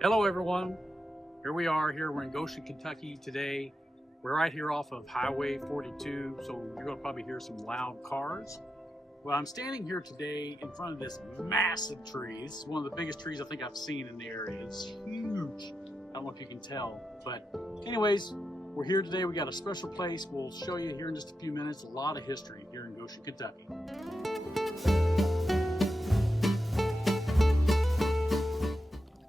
Hello everyone, here we are, we're in Goshen, Kentucky today. We're right here off of Highway 42, so you're going to probably hear some loud cars. Well, I'm standing here today in front of this massive tree. This is one of the biggest trees I think I've seen in the area. It's huge. I don't know if you can tell, but anyways, we're here today. We got a special place. We'll show you here in just a few minutes. A lot of history here in Goshen, Kentucky.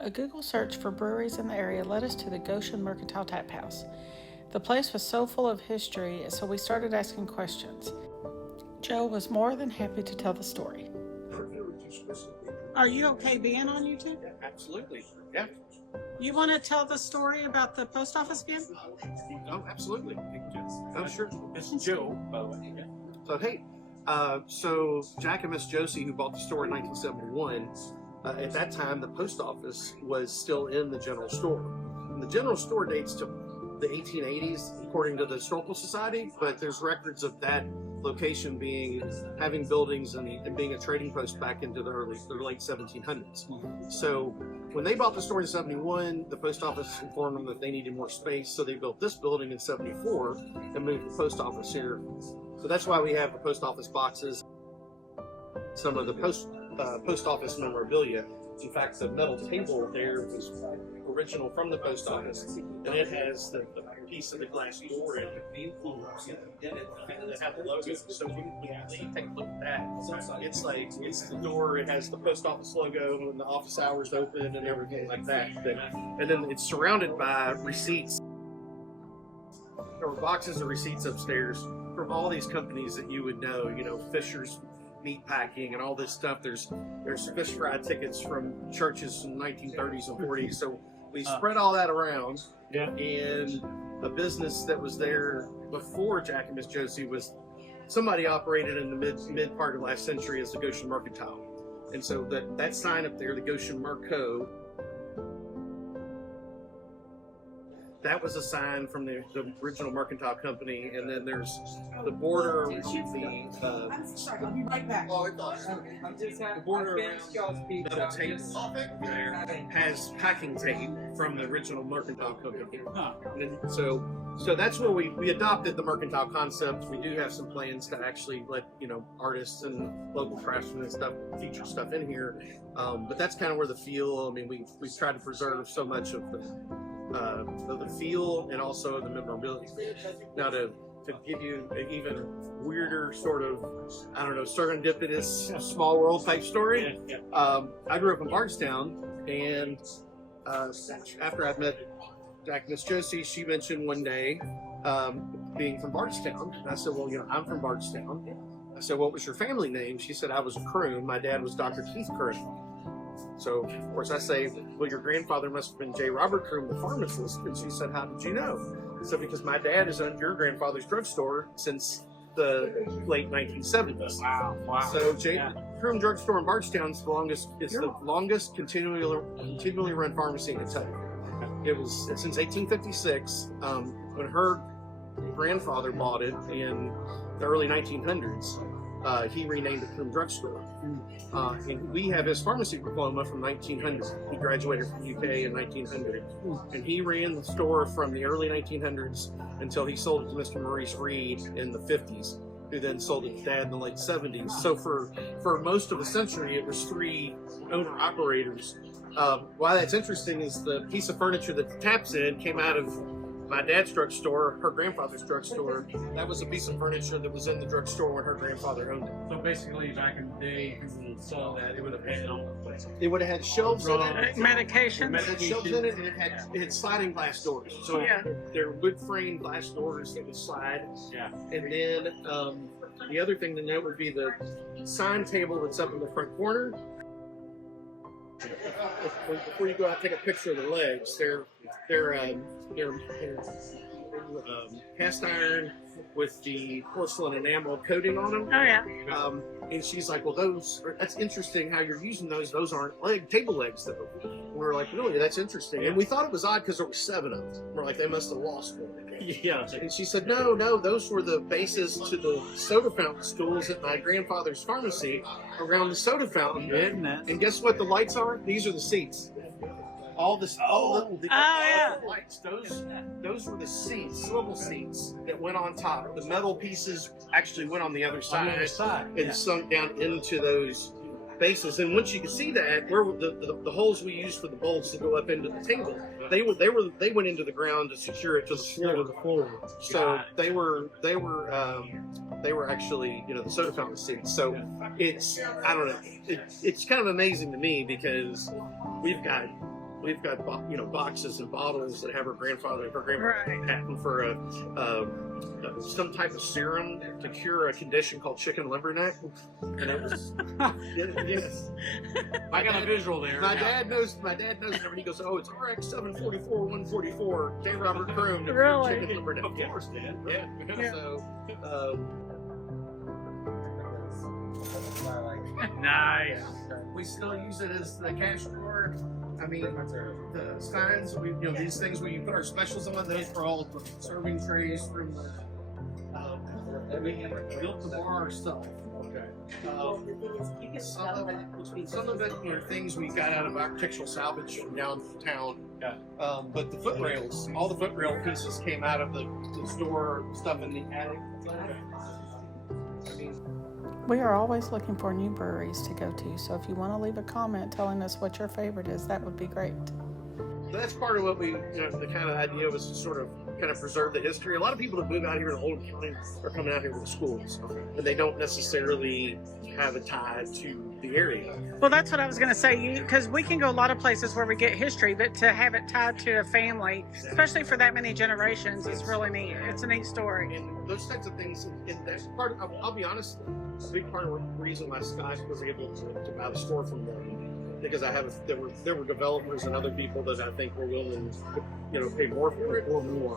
A Google search for breweries in the area led us to the Goshen Mercantile Taproom. The place was so full of history, so we started asking questions. Joe was more than happy to tell the story. Are you okay being on YouTube? Yeah, absolutely. Yeah. You want to tell the story about the post office again? Oh, absolutely. Oh, sure. It's Joe, by the way. So, hey, so Jack and Miss Josie, who bought the store in 1971, at that time, the post office was still in the general store. And the general store dates to the 1880s, according to the Historical Society, but there's records of that location having buildings and being a trading post back into the late 1700s. So when they bought the store in 71, the post office informed them that they needed more space, so they built this building in 74 and moved the post office here. So that's why we have the post office boxes, some of the post office memorabilia. In fact, the metal table there was original from the post office, and it has the piece of the glass door in it, and it had the logo. So when you leave, take a look at that. It's the door. It has the post office logo and the office hours open and everything like that. And then it's surrounded by receipts. There were boxes of receipts upstairs from all these companies that you would know. You know, Fisher's meat packing and all this stuff. There's fish fry tickets from churches in the 1930s and 40s. So we spread all that around. Yeah. And a business that was there before Jack and Miss Josie was somebody operated in the mid part of last century as the Goshen Mercantile. And so that sign up there, the Goshen Merco, that was a sign from the original Mercantile Company, and then there's the border around I'm sorry, I'll be right back. the border around metal tape there has packing tape from the original Mercantile Company. And so that's where we adopted the Mercantile concept. We do have some plans to actually let artists and local craftsmen and stuff feature stuff in here, but that's kind of where the feel. I mean, we've tried to preserve so much of the feel and also the memorability. Now to give you an even weirder sort of, I don't know, serendipitous small world type story. I grew up in Bardstown, and after I'd met Jack and Miss Josie, she mentioned one day being from Bardstown. And I said, well, I'm from Bardstown. I said, what was your family name? She said, I was a Croom. My dad was Dr. Keith Croom. So, of course, I say, well, your grandfather must have been J. Robert Croom, the pharmacist. And she said, how did you know? So, because my dad has owned your grandfather's drugstore since the late 1970s. Wow. So, Croom Drugstore in Bardstown is the longest continually run pharmacy in Kentucky. It was since 1856. When her grandfather bought it in the early 1900s, he renamed it Croom Drugstore. And we have his pharmacy diploma from 1900. He graduated from UK in 1900. And he ran the store from the early 1900s until he sold it to Mr. Maurice Reed in the 50s, who then sold it to Dad in the late 70s. So for most of the century, it was three owner-operators. Why that's interesting is the piece of furniture that the tap's in came out of my dad's drugstore, her grandfather's drugstore. That was a piece of furniture that was in the drugstore when her grandfather owned it. So basically, back in the day, people saw that, it would have had It would have had shelves in it. Medication. It had shelves in it, and it had sliding glass doors. So they're wood frame glass doors that would slide. Yeah. And then the other thing to note would be the sign table that's up in the front corner. Before you go out, take a picture of the legs. They're cast iron with the porcelain enamel coating on them. Oh yeah. And she's like, well, that's interesting how you're using those. Those aren't table legs, though. And we were like, really? That's interesting. And we thought it was odd because there were 7 of them. We're like, they must have lost one. Yeah. And she said, no, those were the bases to the soda fountain stools at my grandfather's pharmacy around the soda fountain. Isn't that? And guess what the lights are? These are the seats. all this, all the yeah. lights. Those were the seats, swivel seats that went on top. The metal pieces actually went on the other side, and sunk down into those bases. And once you could see that, where the holes we used for the bolts to go up into the table, they went into the ground to secure it to the floor. So they were actually, you know, the soda fountain seats. So it's, I don't know, it's kind of amazing to me because we've got you know, boxes and bottles that have her grandfather patent for some type of serum to cure a condition called chicken liver neck, and it was yes. I got a visual there. My dad knows it, and he goes, "Oh, it's RX 744 144 J. Robert Crome to Really? cure chicken liver neck." Of course, Dad. Yeah. So. Nice. We still use it as the cash drawer. I mean, the steins, these things we put our specials on, those are all serving trays from the, we built the bar stuff. Okay. Some of it, you know, things we got out of architectural salvage from downtown. Yeah. But the foot rails, all the foot rail pieces came out of the store stuff in the attic. I mean, We are always looking for new breweries to go to, so if you want to leave a comment telling us what your favorite is, that would be great. that's part of what we, the kind of idea was to sort of kind of preserve the history. A lot of people that move out here in Oldham County are coming out here with schools, and they don't necessarily have a tie to the area. Well, that's what I was going to say, because we can go a lot of places where we get history, but to have it tied to a family, especially for that many generations, is really neat. It's a neat story. And those types of things, and that's part of, I'll be honest, a big part of the reason why Scott was able to buy the store from them, because there were developers and other people that I think were willing to, pay more for it,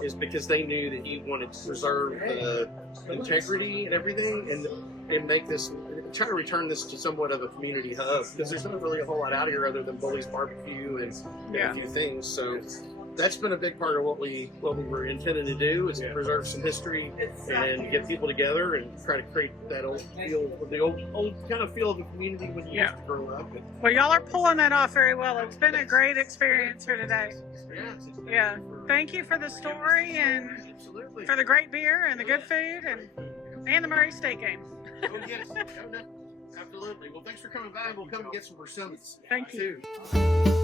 is because they knew that he wanted to preserve the integrity and everything, and make this, try to return this to somewhat of a community hub, because there's not really a whole lot out here other than Bully's Barbecue and a few things. So that's been a big part of what we were intending to do, is to preserve some history and get people together and try to create that old feel, the old kind of feel of the community when you used to grow up. Well, y'all are pulling that off very well. It's been a great experience here today. Yeah. Thank you for the story and Absolutely. for the great beer and the good food and the Murray State game. Oh, yes. No, absolutely. Well, thanks for coming by. We'll come and get some persimmons. Thank you. Too.